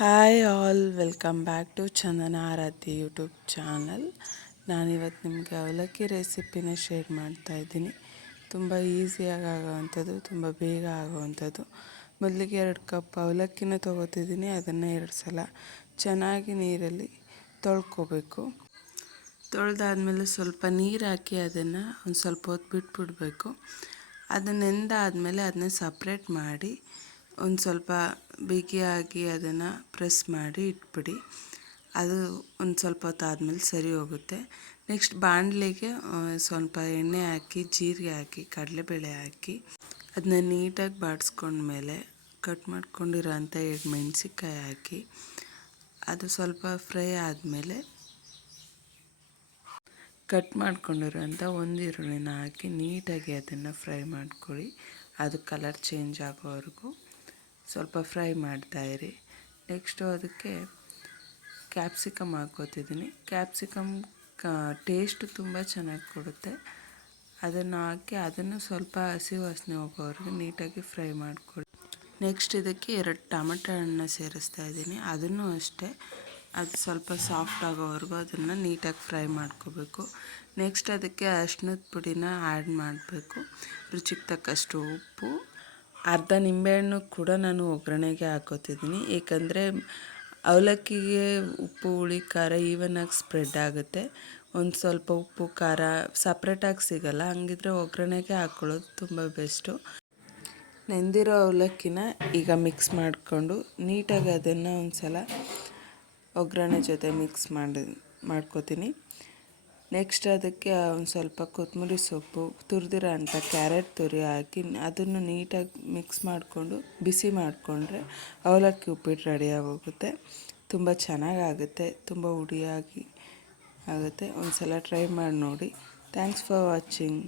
Hi all, welcome back to Chandana Aradhya YouTube channel. ನಾನಿವತ್ತು ನಿಮಗೆ ಅವಲಕ್ಕಿ ರೆಸಿಪಿನ ಶೇರ್ ಮಾಡ್ತಾಯಿದ್ದೀನಿ. ತುಂಬ ಈಸಿಯಾಗಿ ಆಗೋವಂಥದ್ದು, ತುಂಬ ಬೇಗ ಆಗೋವಂಥದ್ದು. ಮೊದಲಿಗೆ 2 ಕಪ್ ಅವಲಕ್ಕಿನ ತೊಗೋತಿದ್ದೀನಿ. ಅದನ್ನು 2 ಸಲ ಚೆನ್ನಾಗಿ ನೀರಲ್ಲಿ ತೊಳ್ಕೊಬೇಕು. ತೊಳೆದಾದ್ಮೇಲೆ ಸ್ವಲ್ಪ ನೀರು ಹಾಕಿ ಅದನ್ನು ಒಂದು ಸ್ವಲ್ಪ ಹೊತ್ತು ಬಿಟ್ಬಿಡಬೇಕು. ಅದು ನೆಂದಾದಮೇಲೆ ಅದನ್ನ ಸಪ್ರೇಟ್ ಮಾಡಿ ಒಂದು ಸ್ವಲ್ಪ ಬಿಗಿಯಾಗಿ ಅದನ್ನು ಪ್ರೆಸ್ ಮಾಡಿ ಇಟ್ಬಿಡಿ. ಅದು ಒಂದು ಸ್ವಲ್ಪ ಹೊತ್ತು ಆದಮೇಲೆ ಸರಿ ಹೋಗುತ್ತೆ. ನೆಕ್ಸ್ಟ್ ಬಾಣಲೆಗೆ ಸ್ವಲ್ಪ ಎಣ್ಣೆ ಹಾಕಿ, ಜೀರಿಗೆ ಹಾಕಿ, ಕಡಲೆಬೇಳೆ ಹಾಕಿ ಅದನ್ನ ನೀಟಾಗಿ ಬಾಡಿಸ್ಕೊಂಡ್ಮೇಲೆ ಕಟ್ ಮಾಡ್ಕೊಂಡಿರೋ ಅಂಥ 2 ಮೆಣಸಿನ್ಕಾಯಿ ಹಾಕಿ ಅದು ಸ್ವಲ್ಪ ಫ್ರೈ ಆದಮೇಲೆ ಕಟ್ ಮಾಡ್ಕೊಂಡಿರೋಂಥ 1 ಈರುಳ್ಳಿನ ಹಾಕಿ ನೀಟಾಗಿ ಅದನ್ನು ಫ್ರೈ ಮಾಡ್ಕೊಳ್ಳಿ. ಅದು ಕಲರ್ ಚೇಂಜ್ ಆಗೋವರೆಗೂ ಸ್ವಲ್ಪ ಫ್ರೈ ಮಾಡ್ತಾಯಿರಿ. ನೆಕ್ಸ್ಟು ಅದಕ್ಕೆ ಕ್ಯಾಪ್ಸಿಕಮ್ ಹಾಕ್ಕೋತಿದ್ದೀನಿ. ಕ್ಯಾಪ್ಸಿಕಮ್ ಟೇಸ್ಟು ತುಂಬ ಚೆನ್ನಾಗಿ ಕೊಡುತ್ತೆ. ಅದನ್ನು ಹಾಕಿ ಅದನ್ನು ಸ್ವಲ್ಪ ಹಸಿ ವಾಸನೆ ಹೋಗೋವರೆಗೂ ನೀಟಾಗಿ ಫ್ರೈ ಮಾಡ್ಕೊಳ್ಳಿ. ನೆಕ್ಸ್ಟ್ ಇದಕ್ಕೆ 2 ಟೊಮೆಟೊ ಹಣ್ಣನ್ನ ಸೇರಿಸ್ತಾ ಇದ್ದೀನಿ. ಅದನ್ನು ಅಷ್ಟೇ ಅದು ಸ್ವಲ್ಪ ಸಾಫ್ಟ್ ಆಗೋವರೆಗೂ ಅದನ್ನು ನೀಟಾಗಿ ಫ್ರೈ ಮಾಡ್ಕೋಬೇಕು. ನೆಕ್ಸ್ಟ್ ಅದಕ್ಕೆ ಅರಿಶಿನದ ಪುಡಿನ ಆ್ಯಡ್ ಮಾಡಬೇಕು. ರುಚಿಗೆ ತಕ್ಕಷ್ಟು ಉಪ್ಪು, ಅರ್ಧ ನಿಂಬೆಹಣ್ಣು ಕೂಡ ನಾನು ಒಗ್ಗರಣೆಗೆ ಹಾಕೋತಿದ್ದೀನಿ. ಏಕೆಂದರೆ ಅವಲಕ್ಕಿಗೆ ಉಪ್ಪು, ಹುಳಿ, ಖಾರ ಈವನಾಗಿ ಸ್ಪ್ರೆಡ್ ಆಗುತ್ತೆ. ಒಂದು ಸ್ವಲ್ಪ ಉಪ್ಪು ಖಾರ ಸಪ್ರೇಟಾಗಿ ಸಿಗೋಲ್ಲ. ಹಂಗಿದ್ರೆ ಒಗ್ಗರಣೆಗೆ ಹಾಕ್ಕೊಳ್ಳೋದು ತುಂಬ ಬೆಸ್ಟು. ನೆಂದಿರೋ ಅವಲಕ್ಕಿನ ಈಗ ಮಿಕ್ಸ್ ಮಾಡಿಕೊಂಡು ನೀಟಾಗಿ ಅದನ್ನು ಒಂದು ಸಲ ಒಗ್ಗರಣೆ ಜೊತೆ ಮಿಕ್ಸ್ ಮಾಡ್ಕೋತೀನಿ. ನೆಕ್ಸ್ಟ್ ಅದಕ್ಕೆ ಒಂದು ಸ್ವಲ್ಪ ಕೊತ್ತಂಬರಿ ಸೊಪ್ಪು, ತುರಿದಿರೋ ಅಂಥ ಕ್ಯಾರೆಟ್ ತುರಿ ಹಾಕಿ ಅದನ್ನು ನೀಟಾಗಿ ಮಿಕ್ಸ್ ಮಾಡಿಕೊಂಡು ಬಿಸಿ ಮಾಡಿಕೊಂಡ್ರೆ ಅವಲಕ್ಕಿ ಉಪ್ಪಿಟ್ಟು ರೆಡಿಯಾಗೋಗುತ್ತೆ. ತುಂಬ ಚೆನ್ನಾಗಾಗುತ್ತೆ, ತುಂಬ ಹುಡಿಯಾಗಿ ಆಗುತ್ತೆ. ಒಂದು ಸಲ ಟ್ರೈ ಮಾಡಿ ನೋಡಿ. Thanks for watching.